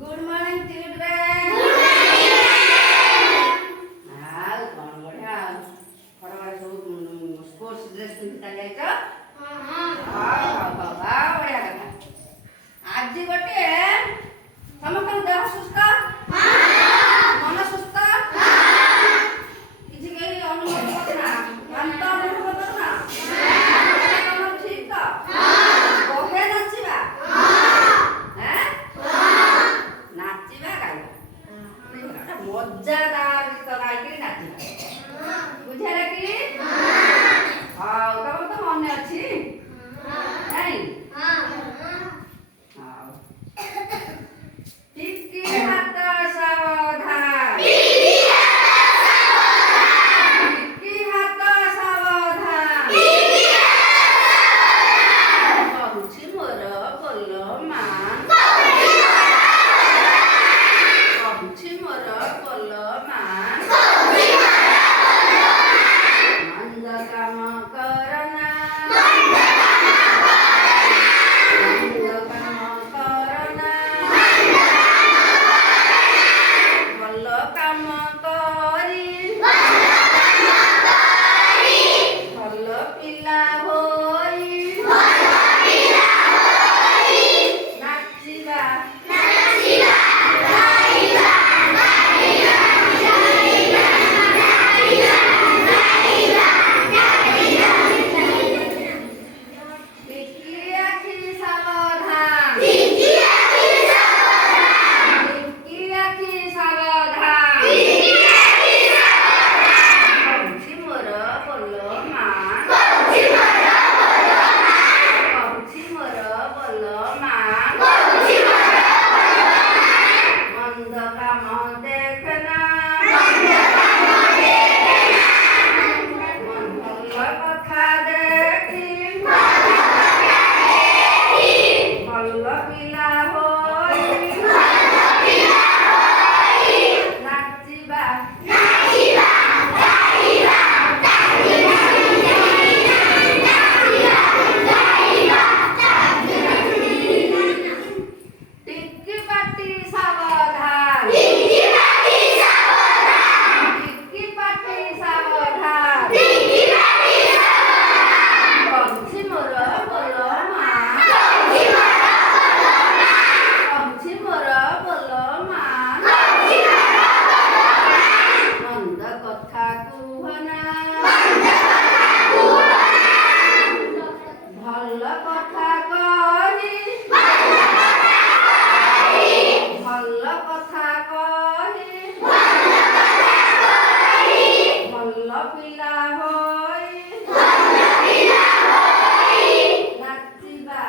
Good morning, children. ଆଉ କଣ ବଢିଆ ଖରାବେଳେ ସବୁ ସ୍ପୋର୍ଟସ ଡ୍ରେସ୍ ପିନ୍ଧି ଯାଇଛ? ବଢିଆ କଥା। ଆଜି ଗୋଟେ ସମସ୍ତଙ୍କ ଦେହ ସୁସ୍ଥ, ମନ ସୁସ୍ଥ, କିଛି କେହି ଅନୁଭବ କରୁନା, କ୍ଳାନ୍ତ ଅନୁଭବ କରୁନା, ଠିକ ତ? ବହେ ନାଚିବା, ନାଚିବା ଗାଇବା, ମଜାଦାର ଗୀତ ଗାଇକିରି ନାଚିବା, ବୁଝିହେଲା କି? ହଉ, ତମର ତ ମନେ ଅଛି ନାଇଁ? ହଉ, ଟିକି ହାତ ସାବଧାନ, ଟିକି ହାତ ସାବଧାନ, କହୁଛି ମୋର ବୋଲ ମା, କହୁଛି ମୋର ବୋଲ ମା, ମନ୍ଦ କାମ କରନା, ମନ୍ଦ କାମ କରନା, ଭଲ କାମ କରି ଭଲ ପିଲା ହୋଇ ନାଚିବା, ଟିକି ଆଖି ସାବଧାନ, ଟିକି ଆଖି ସାବଧାନ, କହୁଛି ମୋର ବୋଲ ମା, କହୁଛି ମୋର ବୋଲ ମା, ମନ୍ଦ କାମ ଦେଖନା, ଭଲ କଥା ଦେଖି ଭଲ ପିଲା ହୋଇ ନାଚିବା, ଟିକି ପାଟି ସାବଧାନ, ଟିକି ପାଟି ସାବଧାନ, କହୁଛି ମୋର ବୋଲ ମା, କହୁଛି ମୋର ବୋଲ ମା, ମନ୍ଦ କଥା କୁହନା, ଭଲ କଥା କହି ଭଲ କଥା କହି ଭଲ ପିଲା ହୋଇ ନାଚିବା,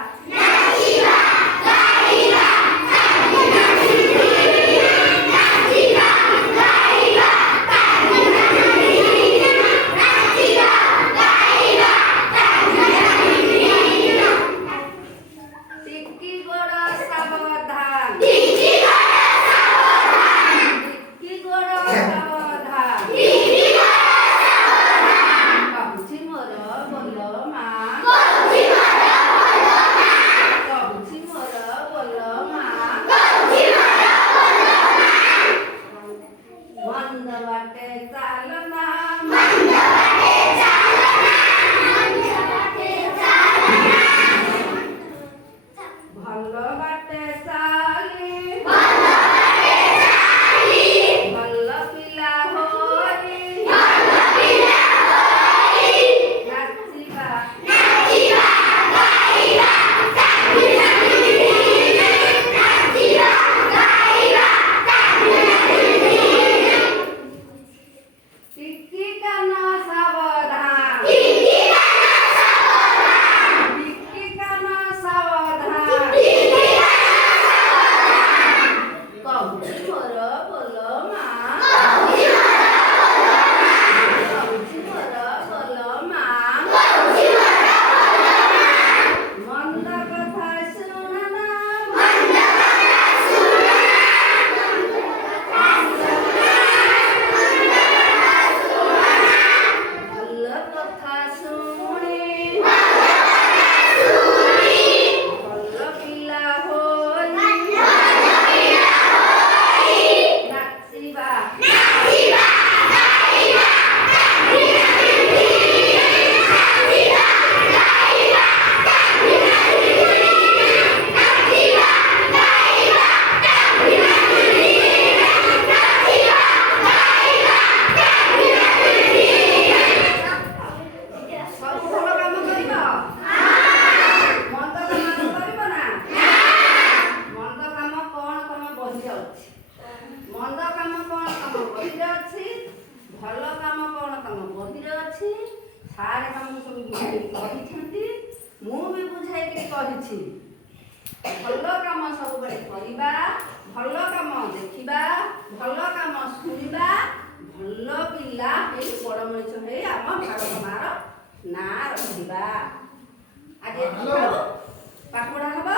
ଟିକି ଗୋଡ଼ ସାବଧାନ, ଟିକି ଗୋଡ଼ ସାବଧାନ, ସାର୍ ଆମକୁ ସବୁ ବୁଝାଇ କହିଛନ୍ତି, ମୁଁ ବି ବୁଝାଇକିରି କହିଛି। ଭଲ କାମ ସବୁବେଳେ କରିବା, ଭଲ କାମ ଦେଖିବା, ଭଲ କାମ ଶୁଣିବା, ଭଲ ପିଲା ହେଇ ବଡ଼ ମଣିଷ ହେଇ ଆମ ଭାରତ ମାଆର ନାଁ ରଖିବା। ଆଜି ପାଠ ପଢ଼ା ହବ।